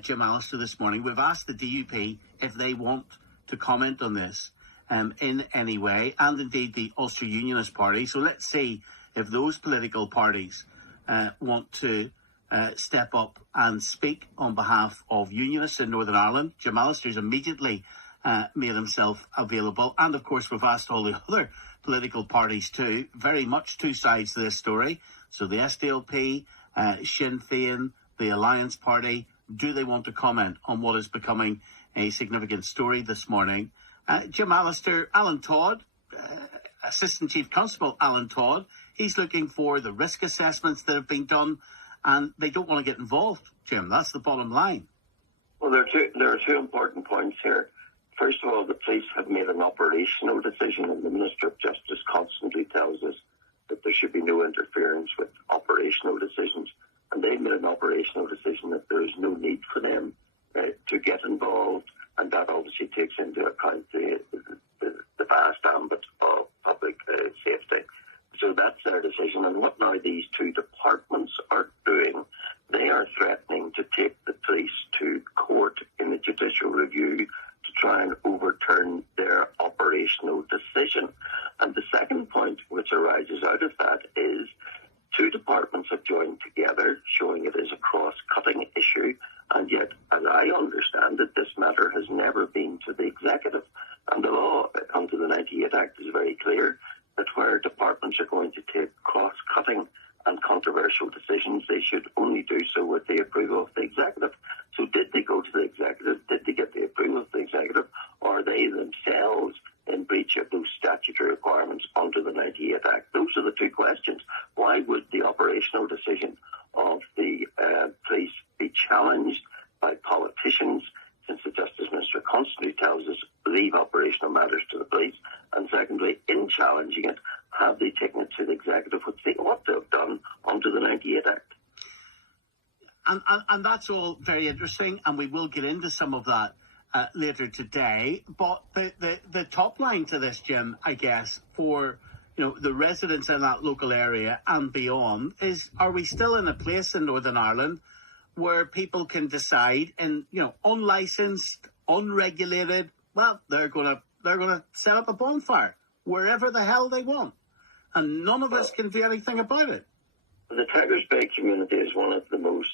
Jim Allister, this morning. We've asked the DUP if they want to comment on this in any way, and indeed the Ulster Unionist Party. So let's see if those political parties want to step up and speak on behalf of Unionists in Northern Ireland. Jim Allister's immediately made himself available. And of course, we've asked all the other political parties too, very much two sides to this story. So the SDLP, Sinn Féin, the Alliance Party, do they want to comment on what is becoming a significant story this morning? Jim Allister, Alan Todd, Assistant Chief Constable Alan Todd, he's looking for the risk assessments that have been done, and they don't want to get involved, Jim. That's the bottom line. Well, there are two important points here. First of all, the police have made an operational decision, and the Minister of Justice constantly tells us that there should be no interference with operational decisions. And they've made an operational decision that there is no need for them to get involved, and that obviously takes into account the vast ambit of public safety. So that's their decision. And what now these two departments are doing, they are threatening to take the police to court in a judicial review to try and overturn their operational decision. And the second point which arises out of that is two departments have joined together, showing it is a cross-cutting issue, and yet, as I understand it, this matter has never been to the executive. And the law under the 98 Act is very clear that where departments are going to take cross-cutting and controversial decisions, they should only do so with the approval of the executive. So did they go to the executive? Did they get the approval of the executive? Or are they themselves in breach of those statutory requirements under the 98 Act? Those are the two questions. Why would the operational decision of the police be challenged by politicians, since the Justice Minister constantly tells us leave operational matters to the police? And secondly, in challenging it, have they taken it to the executive, which they ought to have done under the 98 Act? And that's all very interesting, and we will get into some of that later today. But the top line to this, Jim, I guess, for the residents in that local area and beyond, is: are we still in a place in Northern Ireland where people can decide, and unlicensed, unregulated, well, they're gonna set up a bonfire wherever the hell they want, and none of us can do anything about it? The Tigers Bay community is one of the most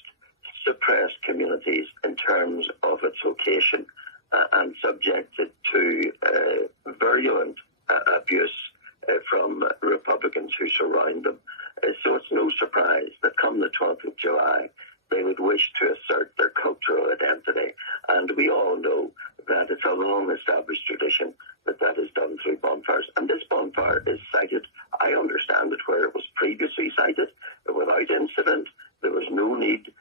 suppressed communities in terms of its location, and subjected to virulent abuse from Republicans who surround them. So it's no surprise that come the 12th of July, they would wish to assert their cultural identity. And we all know that it's a long-established tradition that is done through bonfires. And this bonfire is cited, I understand it, where it was previously cited without incident. There was no need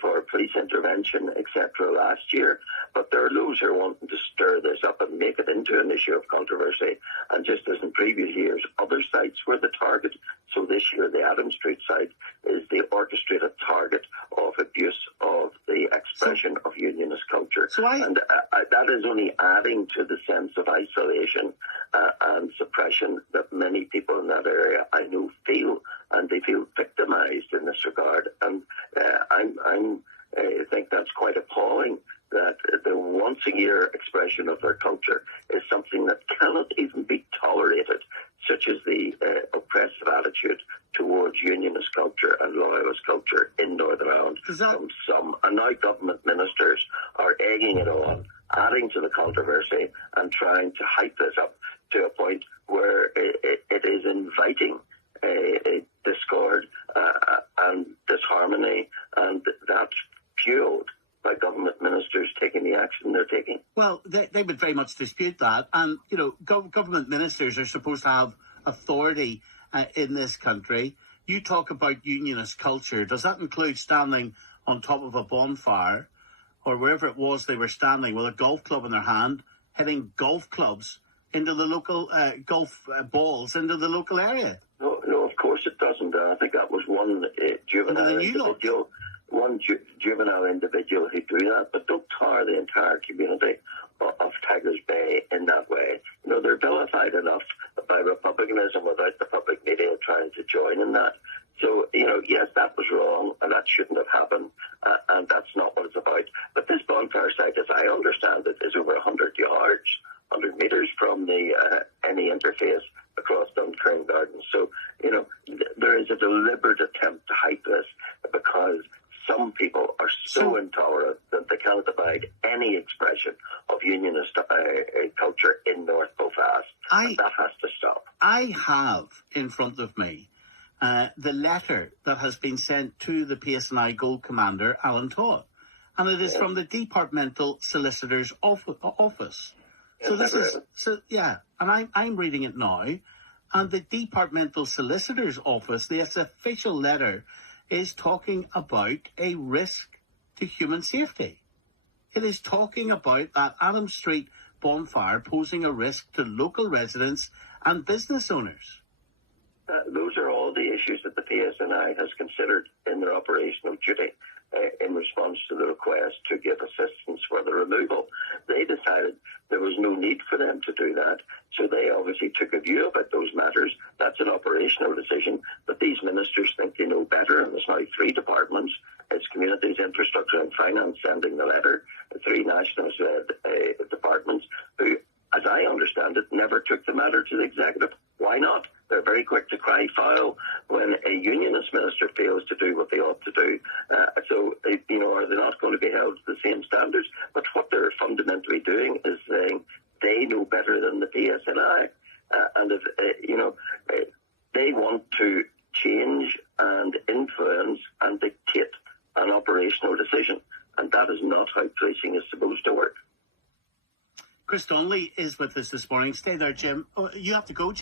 for police intervention, etc. last year. But there are those who are wanting to stir this up and make it into an issue of controversy. And just as in previous years, other sites were the target. So this year, the Adam Street site is the orchestrated target of abuse of the expression of unionist culture. And that is only adding to the sense of isolation and suppression that many people in that area, I know, feel. And they feel victimized in this regard. And I think that's quite appalling, that the once-a-year expression of their culture is something that cannot even be tolerated, such as the oppressive attitude towards unionist culture and loyalist culture in Northern Ireland from some. And now government ministers are egging it on, adding to the controversy and trying to hype this up to a point where it is inviting discord and disharmony, and that's fueled by government ministers taking the action they're taking. Well, they would very much dispute that. And, government ministers are supposed to have authority in this country. You talk about unionist culture. Does that include standing on top of a bonfire or wherever it was they were standing with a golf club in their hand, hitting golf clubs into the local golf balls into the local area? No, of course it doesn't. I think that was one juvenile individual. One juvenile individual who do that, but don't tar the entire community of Tigers Bay in that way. They're vilified enough by republicanism without the public media trying to join in that. So, yes, that was wrong, and that shouldn't have happened, and that's not what it's about. Bonfire site, as I understand it, is over 100 yards, 100 metres from any interface across Dunkirk Gardens. So, there is a deliberate attempt to hide this because some people are so intolerant that they can't abide any expression of unionist culture in North Belfast. And that has to stop. I have in front of me the letter that has been sent to the PSNI Gold Commander, Alan Todd. And it is from the Departmental Solicitor's Office. So this is, and I'm reading it now. And the Departmental Solicitor's Office, this official letter, is talking about a risk to human safety. It is talking about that Adam Street bonfire posing a risk to local residents and business owners. Those are all the issues that the PSNI has considered in their operational duty in response to the request to give assistance for the removal. They decided there was no need for them to do that, so they obviously took a view about those matters. That's an operational decision, but these ministers think they know better, and there's now 3 departments. It's Communities, Infrastructure and Finance sending the letter, the 3 nationalist departments, who, as I understand it, never took the matter to the executive. Why not? They're very quick to cry foul when a unionist minister fails to do what they ought to do. Are they not going to be held to the same standards? But what they're fundamentally doing is saying they know better than the PSNI. And if, they want to change and influence and dictate an operational decision. And that is not how policing is supposed to work. Chris Donnelly is with us this morning. Stay there, Jim. Oh, you have to go, Jim.